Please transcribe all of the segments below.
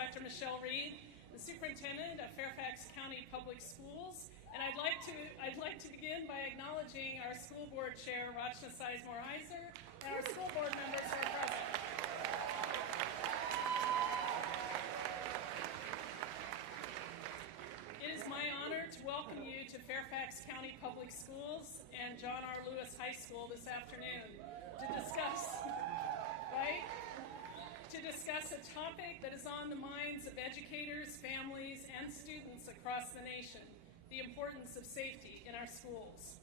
Dr. Michelle Reed, the Superintendent of Fairfax County Public Schools, and I'd like to begin by acknowledging our School Board Chair, Rachna Sizemore-Heiser, and our school board members who are present. It is my honor to welcome you to Fairfax County Public Schools and John R. Lewis High School this afternoon to discuss a topic that is on the minds of educators, families, and students across the nation: the importance of safety in our schools.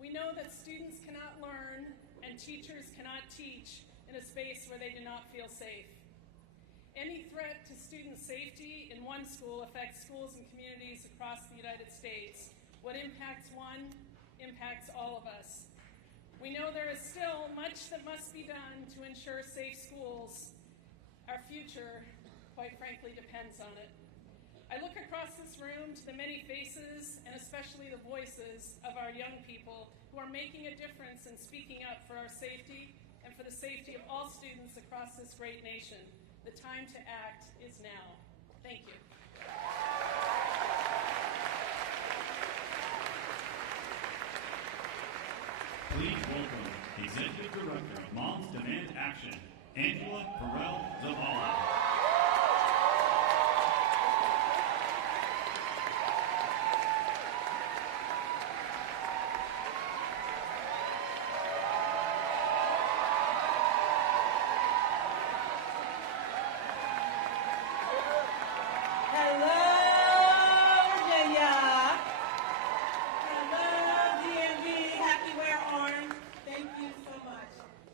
We know that students cannot learn and teachers cannot teach in a space where they do not feel safe. Any threat to student safety in one school affects schools and communities across the United States. What impacts one impacts all of us. We know there is still much that must be done to ensure safe schools. Our future, quite frankly, depends on it. I look across this room to the many faces and especially the voices of our young people who are making a difference in speaking up for our safety and for the safety of all students across this great nation. The time to act is now. Thank you. Please welcome the Executive Director of Moms Demand Action, Angela Zavala.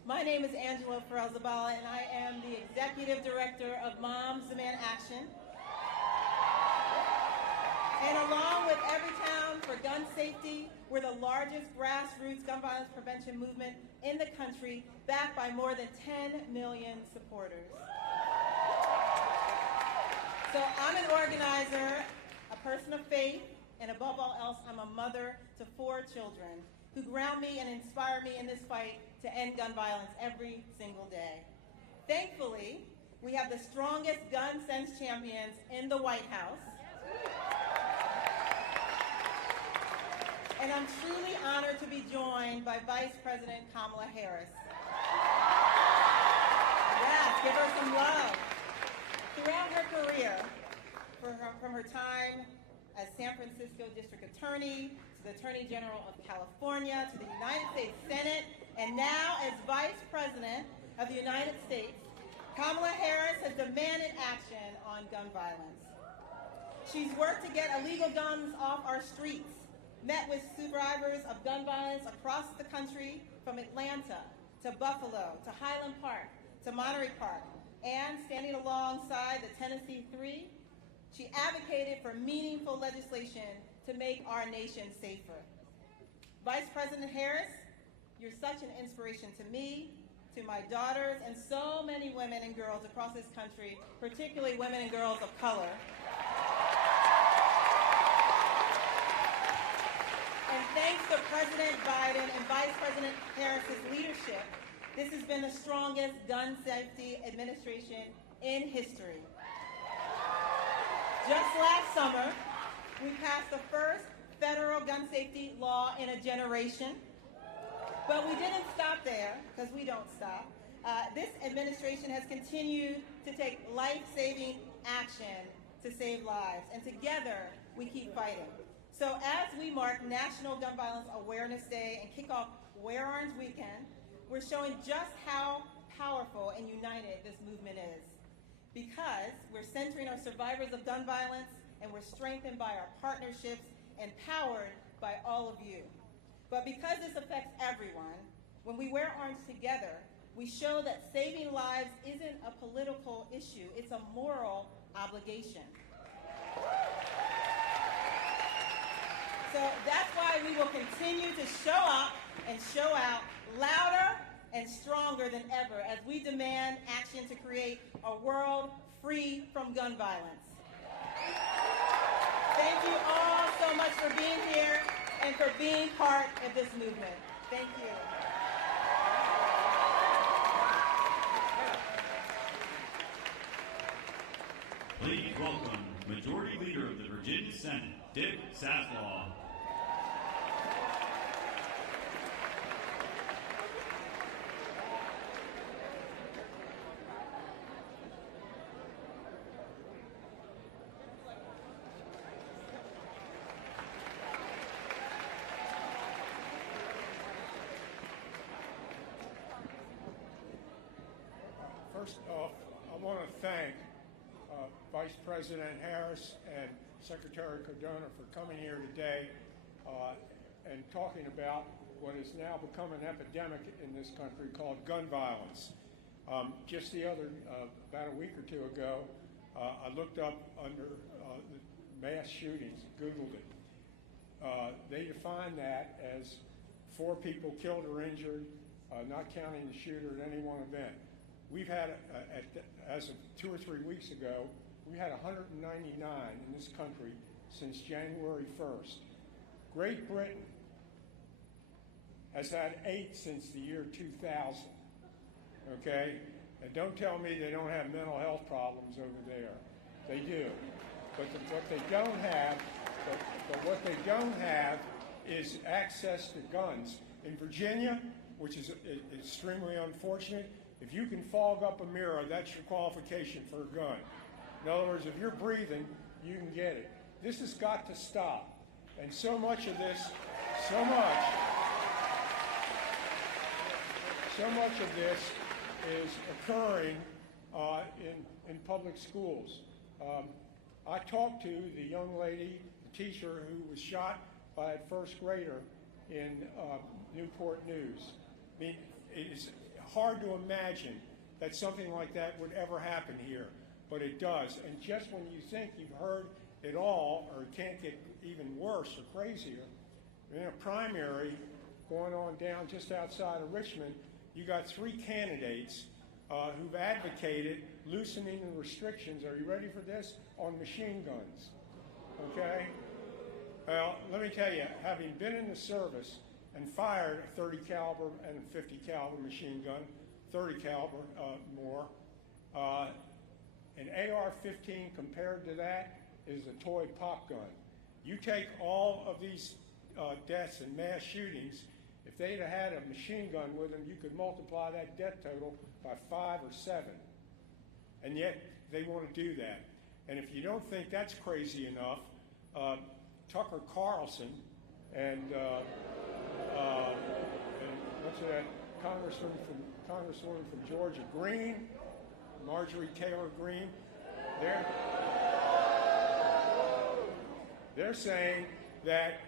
My name is Angela Zavala, and I am the Executive Director of Moms Demand Action. And along with Everytown for Gun Safety, we're the largest grassroots gun violence prevention movement in the country, backed by more than 10 million supporters. So I'm an organizer, a person of faith, and above all else, I'm a mother to 4 children who ground me and inspire me in this fight to end gun violence every single day. Thankfully, we have the strongest gun sense champions in the White House. And I'm truly honored to be joined by Vice President Kamala Harris. Yes, give her some love. Throughout her career, from her time as San Francisco District Attorney, to the Attorney General of California, to the United States Senate, and now as Vice President of the United States, Kamala Harris has demanded action on gun violence. She's worked to get illegal guns off our streets, met with survivors of gun violence across the country, from Atlanta to Buffalo to Highland Park to Monterey Park, and standing alongside the Tennessee Three, she advocated for meaningful legislation to make our nation safer. Vice President Harris, you're such an inspiration to me, to my daughters, and so many women and girls across this country, particularly women and girls of color. And thanks to President Biden and Vice President Harris's leadership, this has been the strongest gun safety administration in history. Just last summer, we passed the first federal gun safety law in a generation. But we didn't stop there, because we don't stop. This administration has continued to take life-saving action to save lives, and together we keep fighting. So as we mark National Gun Violence Awareness Day and kick off Wear Orange Weekend, we're showing just how powerful and united this movement is. Because we're centering our survivors of gun violence, and we're strengthened by our partnerships and powered by all of you. But because this affects everyone, when we wear orange together, we show that saving lives isn't a political issue, it's a moral obligation. So that's why we will continue to show up and show out louder and stronger than ever as we demand action to create a world free from gun violence. Thank you all so much for being here and for being part of this movement. Thank you. welcome Majority Leader of the Virginia Senate, Dick Saslaw. First off, I want to thank Vice President Harris and Secretary Cardona for coming here today and talking about what has now become an epidemic in this country called gun violence. Just the other, about a week or two ago, I looked up under mass shootings, Googled it. They define that as 4 people killed or injured, not counting the shooter at any one event. We've had, as of 2 or 3 weeks ago, we had 199 in this country since January 1st. Great Britain has had 8 since the year 2000, okay? And don't tell me they don't have mental health problems over there. They do. But what they don't have, but what they don't have is access to guns. In Virginia, which is extremely unfortunate, if you can fog up a mirror, that's your qualification for a gun. In other words, if you're breathing, you can get it. This has got to stop. And so much of this is occurring in public schools. I talked to the young lady, the teacher who was shot by a first grader in Newport News. I mean, it is hard to imagine that something like that would ever happen here, but it does. And just when you think you've heard it all, or it can't get even worse or crazier, in a primary going on down just outside of Richmond, you got 3 candidates who've advocated loosening the restrictions, are you ready for this, on machine guns, okay? Well, let me tell you, having been in the service and fired a 30 caliber and a 50 caliber machine gun, 30 caliber more, an AR-15 compared to that is a toy pop gun. You take all of these deaths and mass shootings, if they'd have had a machine gun with them, you could multiply that death total by 5 or 7. And yet, they want to do that. And if you don't think that's crazy enough, Tucker Carlson and what's that, Congresswoman from Georgia, Green, Marjorie Taylor Greene, they're saying that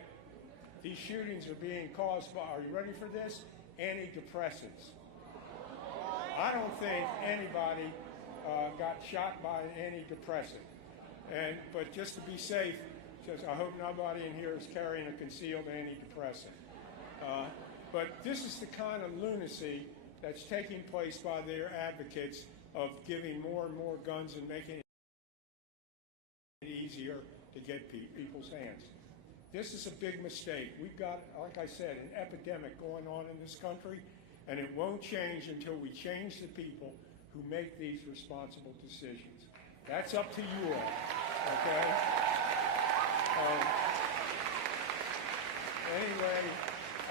these shootings are being caused by, are you ready for this? Antidepressants. I don't think anybody got shot by an antidepressant. But just to be safe, I hope nobody in here is carrying a concealed antidepressant. But this is the kind of lunacy that's taking place by their advocates of giving more and more guns and making it easier to get people's hands. This is a big mistake. We've got, like I said, an epidemic going on in this country, and it won't change until we change the people who make these responsible decisions. That's up to you all, okay? Anyway,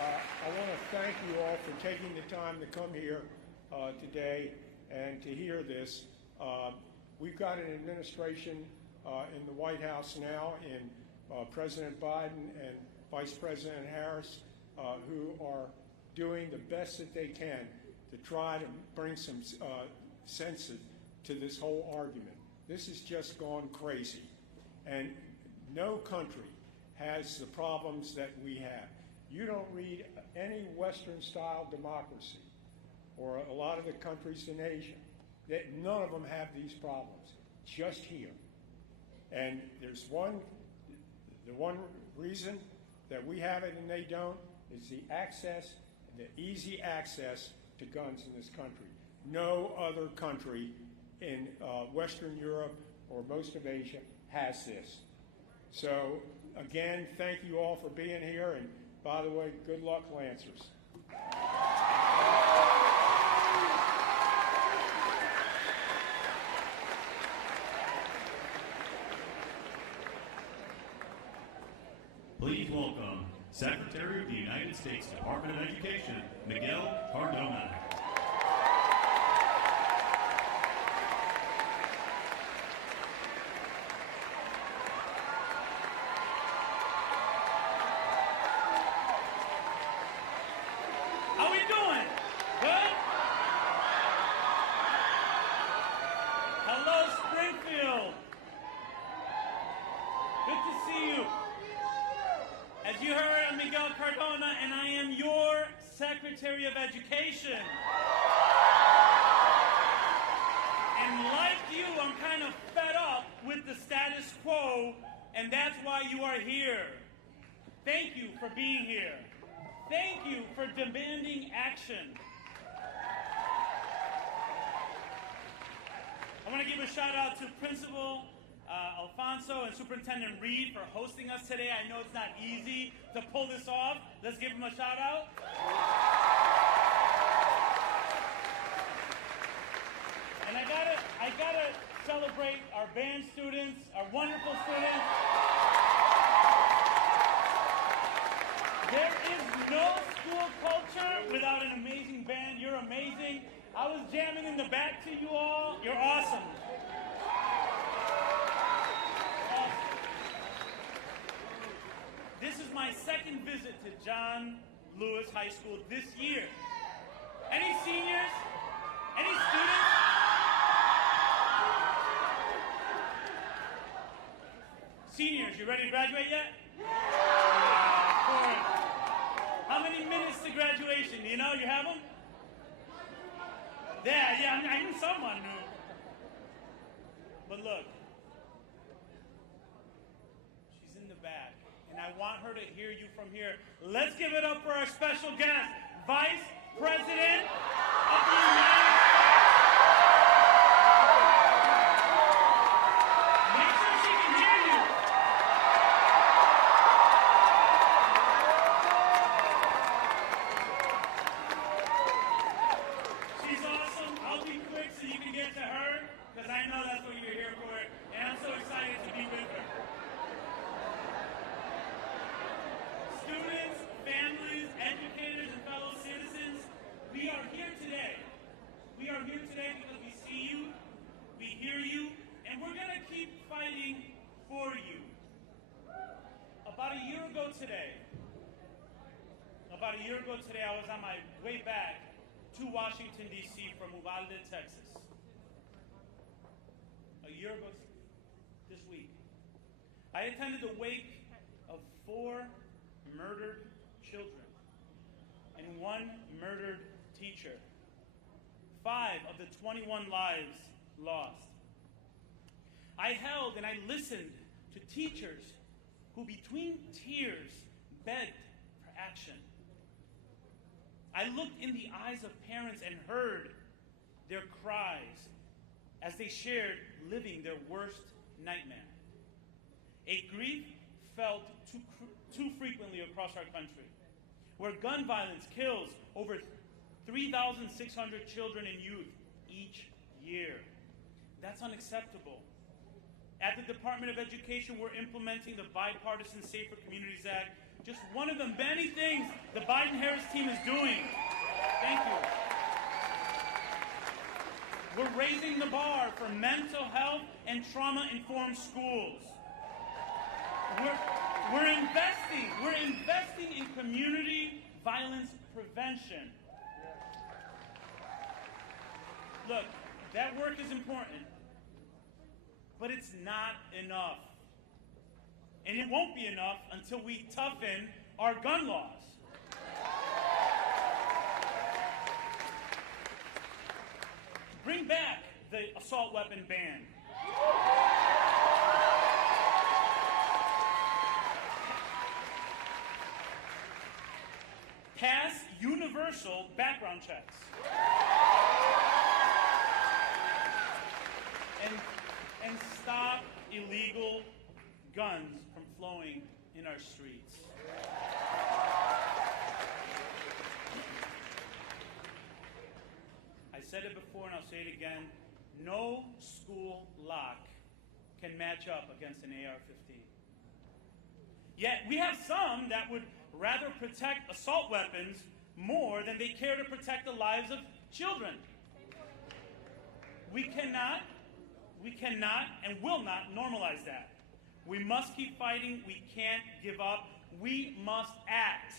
I want to thank you all for taking the time to come here today and to hear this. We've got an administration in the White House now in President Biden and Vice President Harris who are doing the best that they can to try to bring some sense to this whole argument. This has just gone crazy. And no country has the problems that we have. You don't read any Western-style democracy, or a lot of the countries in Asia, none of them have these problems, just here. And there's the one reason that we have it and they don't is the access, the easy access to guns in this country. No other country in Western Europe or most of Asia has this. So again, thank you all for being here, and by the way, good luck, Lancers. Please welcome Secretary of the United States Department of Education, Miguel Cardona. How we doing? Good? Hello, Springfield. Good to see you. As you heard, I'm Miguel Cardona, and I am your Secretary of Education. And like you, I'm kind of fed up with the status quo, and that's why you are here. Thank you for being here. Thank you for demanding action. I want to give a shout out to Principal Alfonso and Superintendent Reed for hosting us today. I know it's not easy to pull this off. Let's give them a shout out. And I gotta celebrate our band students, our wonderful students. There is no school culture without an amazing band. You're amazing. I was jamming in the back to you all. You're awesome. This is my second visit to John Lewis High School this year. Any seniors? Any students? Seniors, you ready to graduate yet? Yeah, of course. How many minutes to graduation? You know, you have them? Yeah, I knew someone knew. But look, she's in the back, and I want her to hear you from here. Let's give it up for our special guest, Vice President of the United States. Make sure she can hear you. She's awesome. I'll be quick so you can get to her, because I know that's what you're here for, and I'm so excited to be with her. Students, families, educators, and fellow citizens, we are here today. We are here today because we see you, we hear you, and we're going to keep fighting for you. About a year ago today, I was on my way back to Washington, D.C. from Uvalde, Texas. A year ago this week, I attended the wake of 4 murdered children and 1 murdered teacher. 5 of the 21 lives lost. I held and I listened to teachers who, between tears, begged for action. I looked in the eyes of parents and heard their cries as they shared living their worst nightmare. A grief felt too frequently across our country, where gun violence kills over 3,600 children and youth each year. That's unacceptable. At the Department of Education, we're implementing the Bipartisan Safer Communities Act, just one of the many things the Biden-Harris team is doing. Thank you. We're raising the bar for mental health and trauma-informed schools. We're investing in community violence prevention. Look, that work is important, but it's not enough. And it won't be enough until we toughen our gun laws. Bring back the assault weapon ban. Pass universal background checks. And stop illegal guns from flowing in our streets. I said it before and I'll say it again. No school lock can match up against an AR-15. Yet we have some that would rather protect assault weapons more than they care to protect the lives of children. We cannot, and will not normalize that. We must keep fighting. We can't give up. We must act.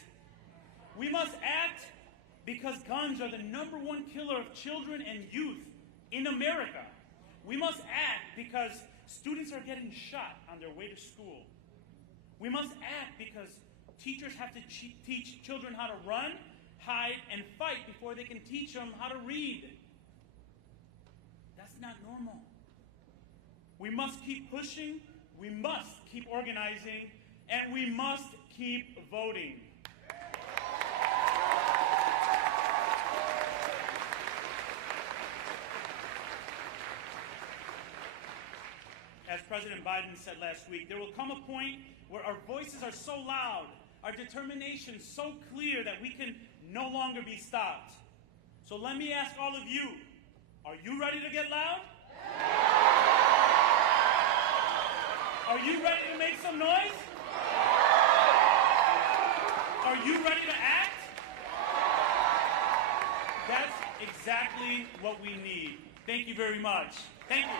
We must act because guns are the #1 killer of children and youth in America. We must act because students are getting shot on their way to school. We must act because teachers have to teach children how to run, hide, and fight before they can teach them how to read. That's not normal. We must keep pushing, we must keep organizing, and we must keep voting. As President Biden said last week, there will come a point where our voices are so loud, our determination so clear that we can no longer be stopped. So let me ask all of you, are you ready to get loud? Are you ready to make some noise? Are you ready to act? That's exactly what we need. Thank you very much. Thank you.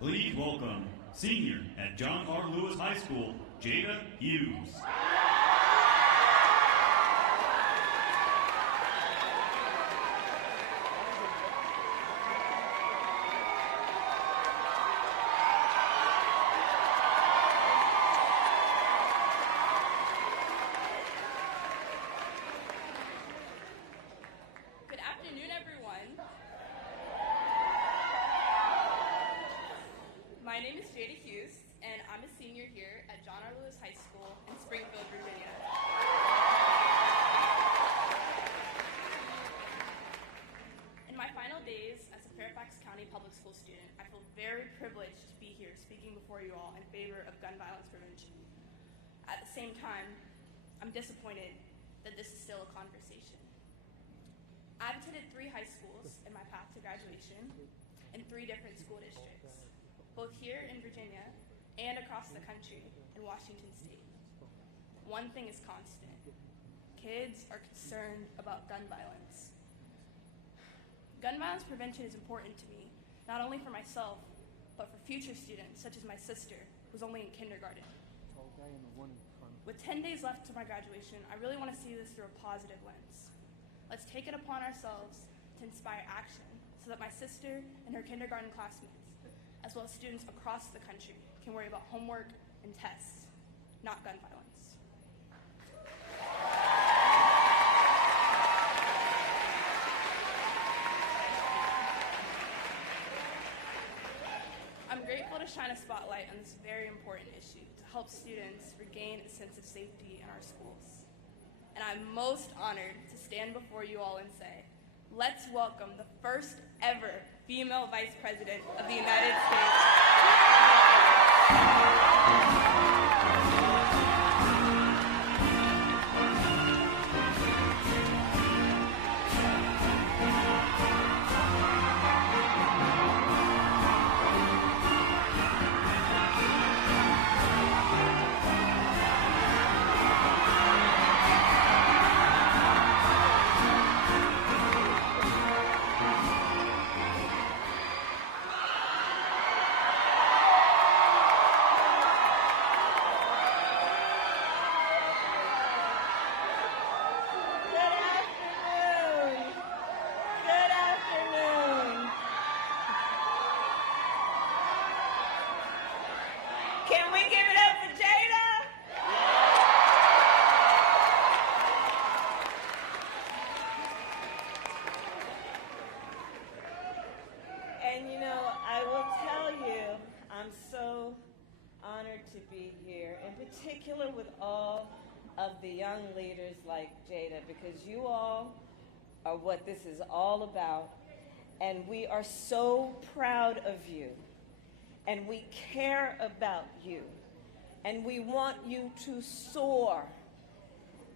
Please welcome senior at John R. Lewis High School, Jada Hughes. Good afternoon, everyone. My name is Jada Hughes, and I'm a senior here at John R. Lewis High School in Springfield, Virginia. In my final days as a Fairfax County public school student, I feel very privileged to be here speaking before you all in favor of gun violence prevention. At the same time, I'm disappointed that this is still a conversation. I've attended 3 high schools in my path to graduation in 3 different school districts, both here in Virginia and across the country in Washington State. One thing is constant. Kids are concerned about gun violence. Gun violence prevention is important to me, not only for myself, but for future students, such as my sister, who's only in kindergarten. With 10 days left to my graduation, I really want to see this through a positive lens. Let's take it upon ourselves to inspire action so that my sister and her kindergarten classmates, as well as students across the country, can worry about homework and tests, not gun violence. I'm grateful to shine a spotlight on this very important issue to help students regain a sense of safety in our schools. And I'm most honored to stand before you all and say, let's welcome the first ever female Vice President of the United States. Can we give it up for Jada? And you know, I will tell you, I'm so honored to be here, in particular with all of the young leaders like Jada, because you all are what this is all about, and we are so proud of you, and we care about you, and we want you to soar,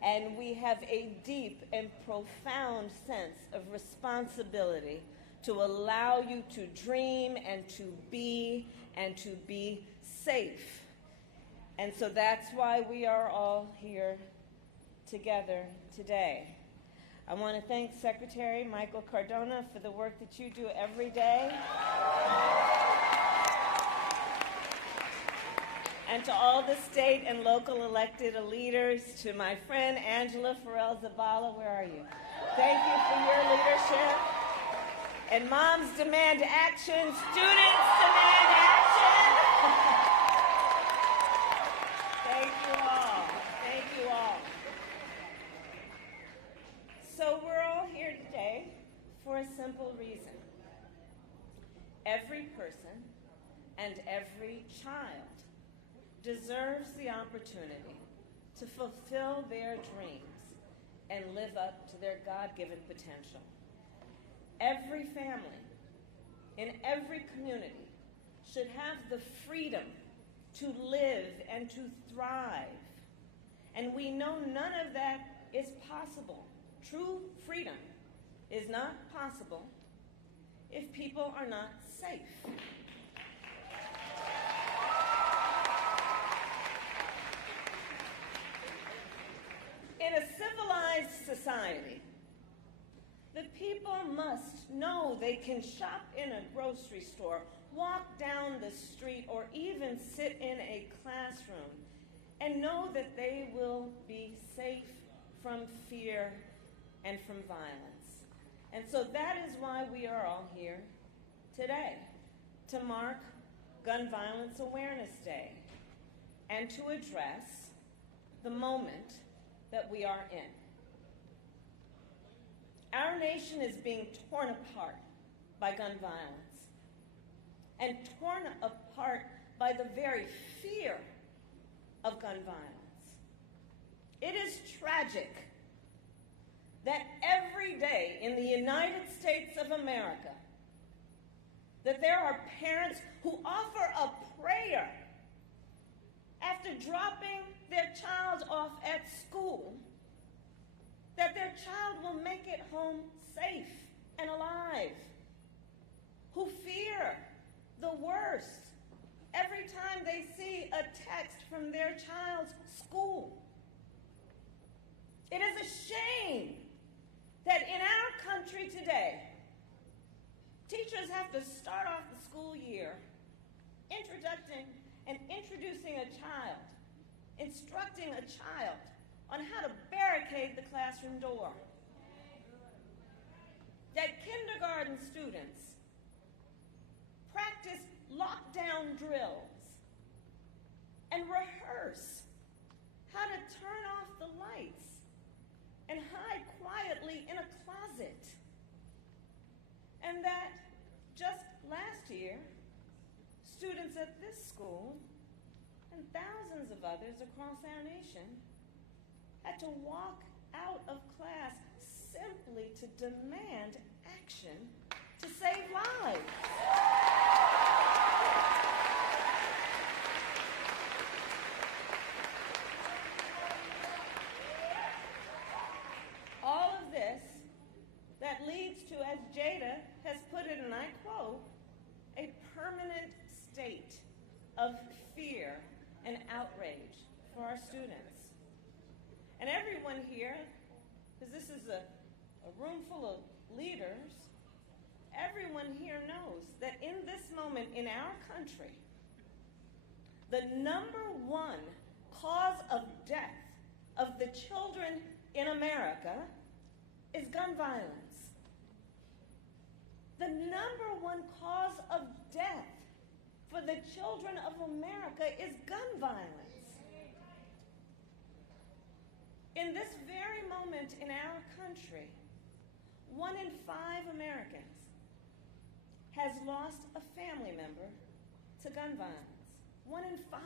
and we have a deep and profound sense of responsibility to allow you to dream and to be safe. And so that's why we are all here together today. I want to thank Secretary Michael Cardona for the work that you do every day. And to all the state and local elected leaders, to my friend Angela Farrell Zavala, where are you? Thank you for your leadership. And moms demand action, students demand action. Thank you all. Thank you all. So we're all here today for a simple reason. Every person and every child deserves the opportunity to fulfill their dreams and live up to their God-given potential. Every family in every community should have the freedom to live and to thrive. And we know none of that is possible. True freedom is not possible if people are not safe. In a civilized society, the people must know they can shop in a grocery store, walk down the street, or even sit in a classroom and know that they will be safe from fear and from violence. And so that is why we are all here today, to mark Gun Violence Awareness Day and to address the moment that we are in. Our nation is being torn apart by gun violence and torn apart by the very fear of gun violence. It is tragic that every day in the United States of America that there are parents who offer a prayer after dropping their child off at school that their child will make it home safe and alive, who fear the worst every time they see a text from their child's school. It is a shame that in our country today, teachers have to start off the school year introducing a child, instructing a child on how to barricade the classroom door. That kindergarten students practice lockdown drills and rehearse how to turn off the lights and hide quietly in a closet. And that just last year, students at this school and thousands of others across our nation had to walk out of class simply to demand action to save lives. All of this that leads to, as Jada has put it, and I quote, a permanent state of fear and outrage for our students. And everyone here, because this is a room full of leaders, everyone here knows that in this moment in our country, the #1 cause of death of the children in America is gun violence. The #1 cause of death for of the children of America is gun violence. In this very moment in our country, 1 in 5 Americans has lost a family member to gun violence. 1 in 5.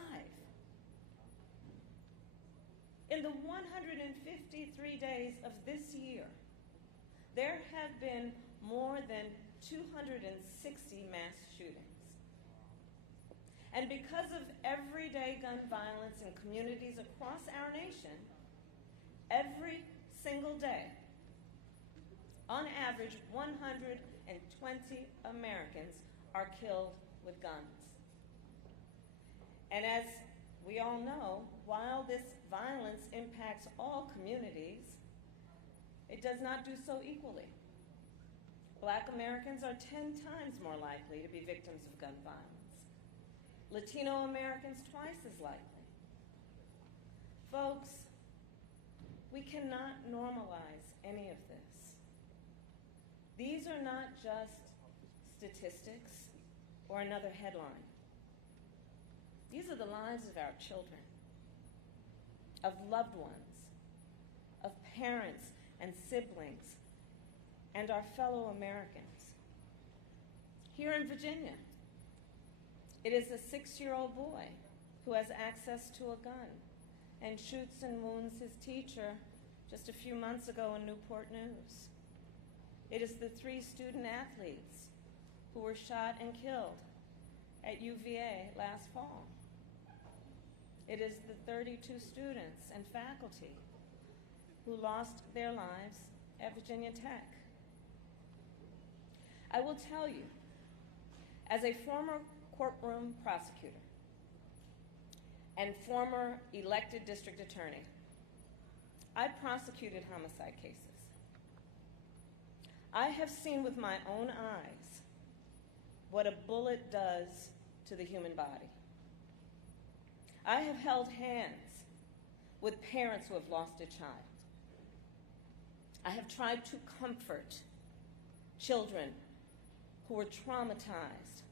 In the 153 days of this year, there have been more than 260 mass shootings. And because of everyday gun violence in communities across our nation, every single day, on average, 120 Americans are killed with guns. And as we all know, while this violence impacts all communities, it does not do so equally. Black Americans are 10 times more likely to be victims of gun violence. Latino Americans twice as likely. Folks, we cannot normalize any of this. These are not just statistics or another headline. These are the lives of our children, of loved ones, of parents and siblings, and our fellow Americans. Here in Virginia, it is a 6-year-old boy who has access to a gun and shoots and wounds his teacher just a few months ago in Newport News. It is the 3 student athletes who were shot and killed at UVA last fall. It is the 32 students and faculty who lost their lives at Virginia Tech. I will tell you, as a former courtroom prosecutor and former elected district attorney, I prosecuted homicide cases. I have seen with my own eyes what a bullet does to the human body. I have held hands with parents who have lost a child. I have tried to comfort children who were traumatized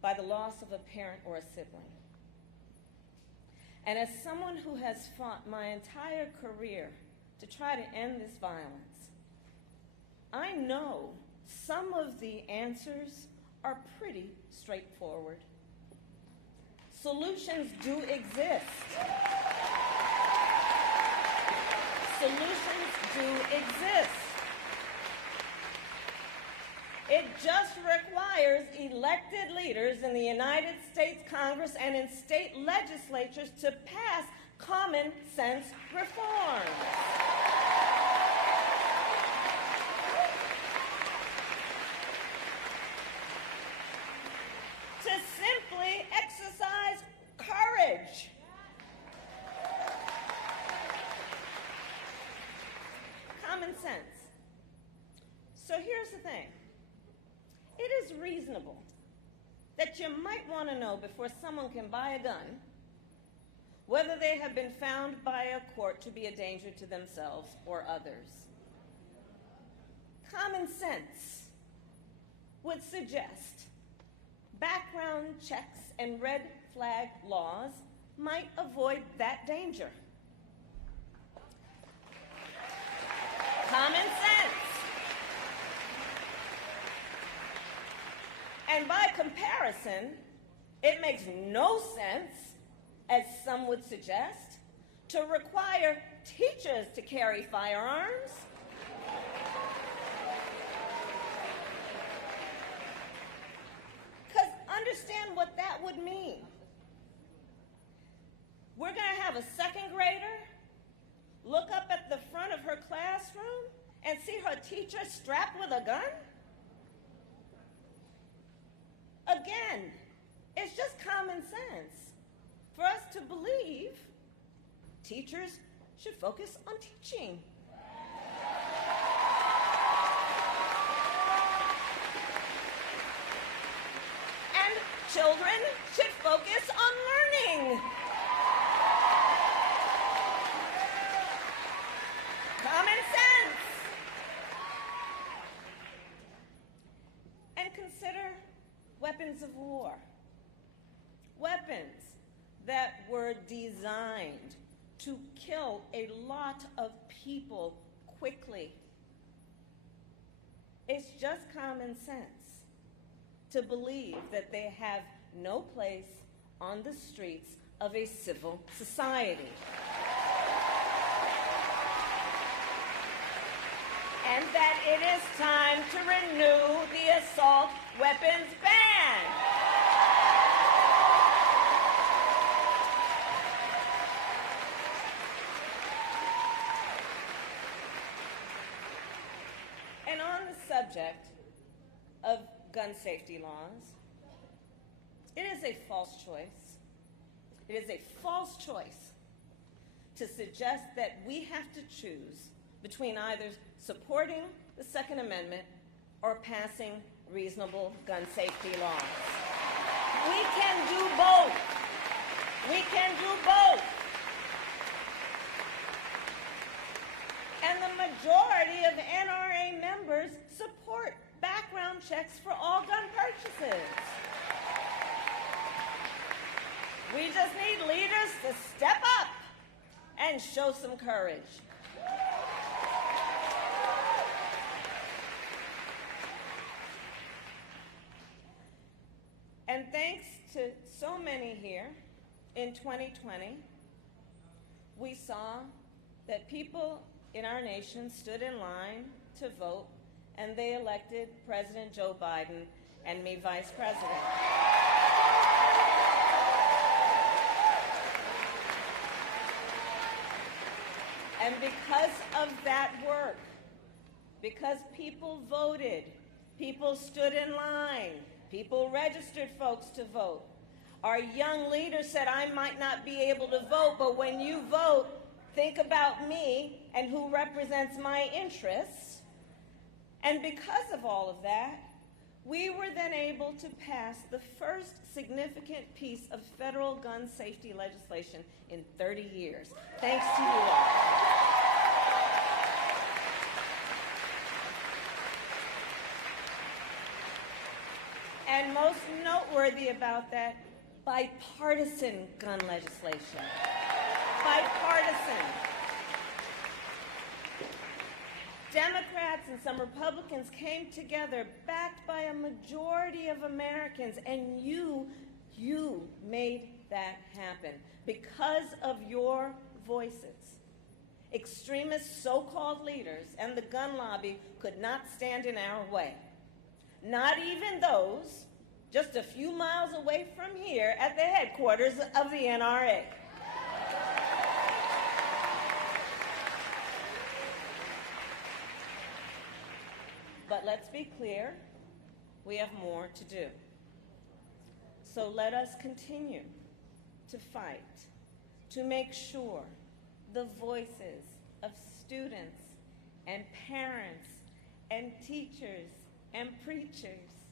by the loss of a parent or a sibling. And as someone who has fought my entire career to try to end this violence, I know some of the answers are pretty straightforward. Solutions do exist. Solutions do exist. It just requires elected leaders in the United States Congress and in state legislatures to pass common sense reforms. To simply exercise courage. Common sense. So here's the thing. It is reasonable that you might want to know before someone can buy a gun whether they have been found by a court to be a danger to themselves or others. Common sense would suggest background checks and red flag laws might avoid that danger. Common sense. And by comparison, it makes no sense, as some would suggest, to require teachers to carry firearms. Because understand what that would mean. We're going to have a second grader look up at the front of her classroom and see her teacher strapped with a gun? Again, it's just common sense for us to believe teachers should focus on teaching. And children should focus on learning. Common sense. And consider weapons of war, weapons that were designed to kill a lot of people quickly. It's just common sense to believe that they have no place on the streets of a civil society. And that it is time to renew the assault weapons ban. And on the subject of gun safety laws, it is a false choice. It is a false choice to suggest that we have to choose between either supporting the Second Amendment or passing reasonable gun safety laws. We can do both. We can do both. And the majority of NRA members support background checks for all gun purchases. We just need leaders to step up and show some courage. And thanks to so many here, in 2020, we saw that people in our nation stood in line to vote, and they elected President Joe Biden and me Vice President. And because of that work, because people voted, people stood in line, people registered folks to vote, our young leaders said, I might not be able to vote, but when you vote, think about me and who represents my interests. And because of all of that, we were then able to pass the first significant piece of federal gun safety legislation in 30 years, thanks to you all. And most noteworthy about that, bipartisan gun legislation. Bipartisan. Democrats and some Republicans came together, backed by a majority of Americans, and you made that happen because of your voices. Extremist so-called leaders and the gun lobby could not stand in our way. Not even those just a few miles away from here at the headquarters of the NRA. But let's be clear, we have more to do. So let us continue to fight to make sure the voices of students and parents and teachers and preachers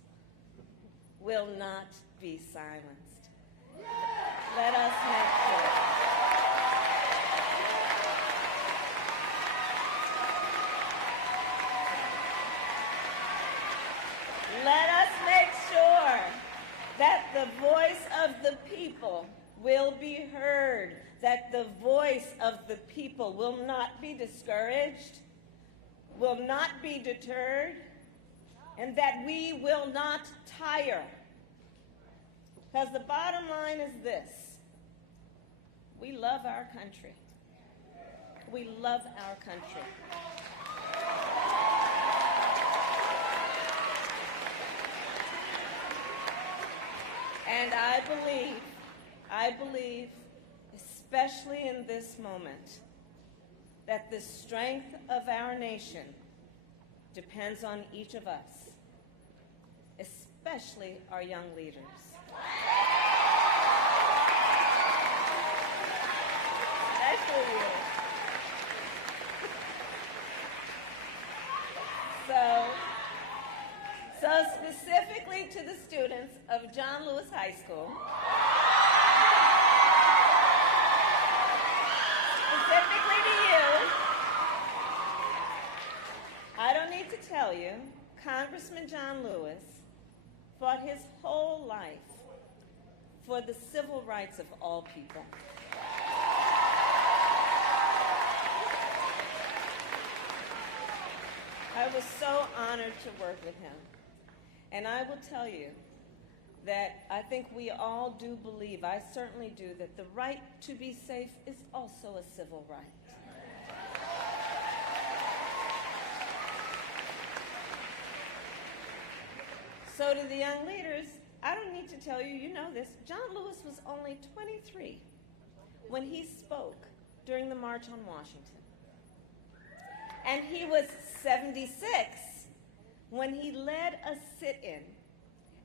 will not be silenced. Let us make sure. Let us make sure that the voice of the people will be heard, that the voice of the people will not be discouraged, will not be deterred, and that we will not tire. Because the bottom line is this: we love our country. We love our country. And I believe, especially in this moment, that the strength of our nation depends on each of us, especially our young leaders. Especially you. So specifically to the students of John Lewis High School, specifically to you, I don't need to tell you, Congressman John Lewis fought his whole life for the civil rights of all people. I was so honored to work with him. And I will tell you that I think we all do believe, I certainly do, that the right to be safe is also a civil right. So to the young leaders, I don't need to tell you, you know this, John Lewis was only 23 when he spoke during the March on Washington. And he was 76 when he led a sit-in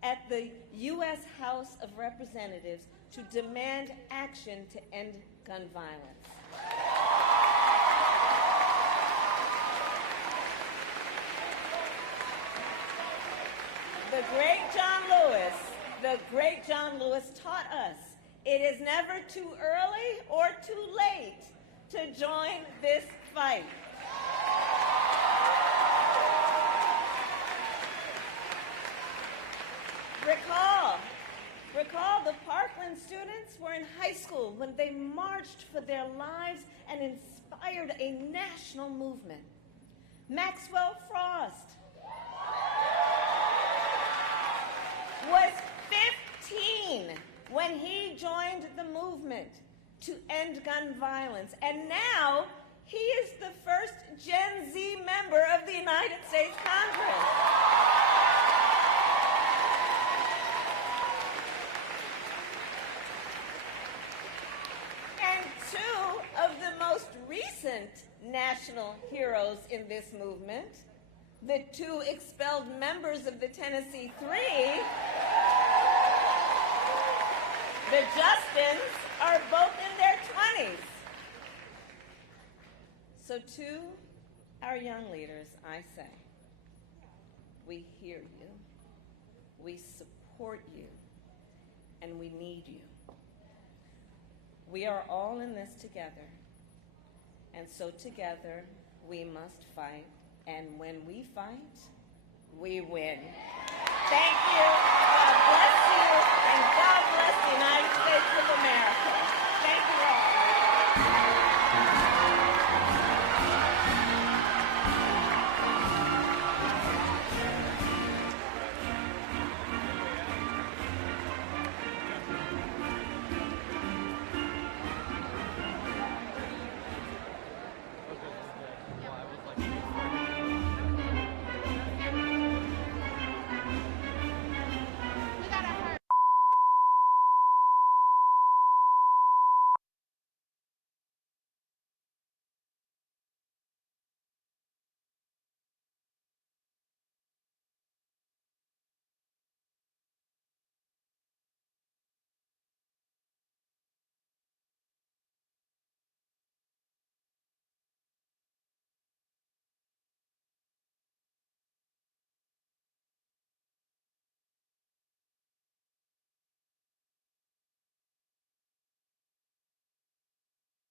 at the U.S. House of Representatives to demand action to end gun violence. The great John Lewis taught us it is never too early or too late to join this fight. Recall the Parkland students were in high school when they marched for their lives and inspired a national movement. Maxwell Frost was 15 when he joined the movement to end gun violence, and now he is the first Gen Z member of the United States Congress. And two of the most recent national heroes in this movement, the two expelled members of the Tennessee Three, the Justins, are both in their 20s. So to our young leaders, I say, we hear you, we support you, and we need you. We are all in this together, and so together we must fight, and when we fight, we win. Thank you.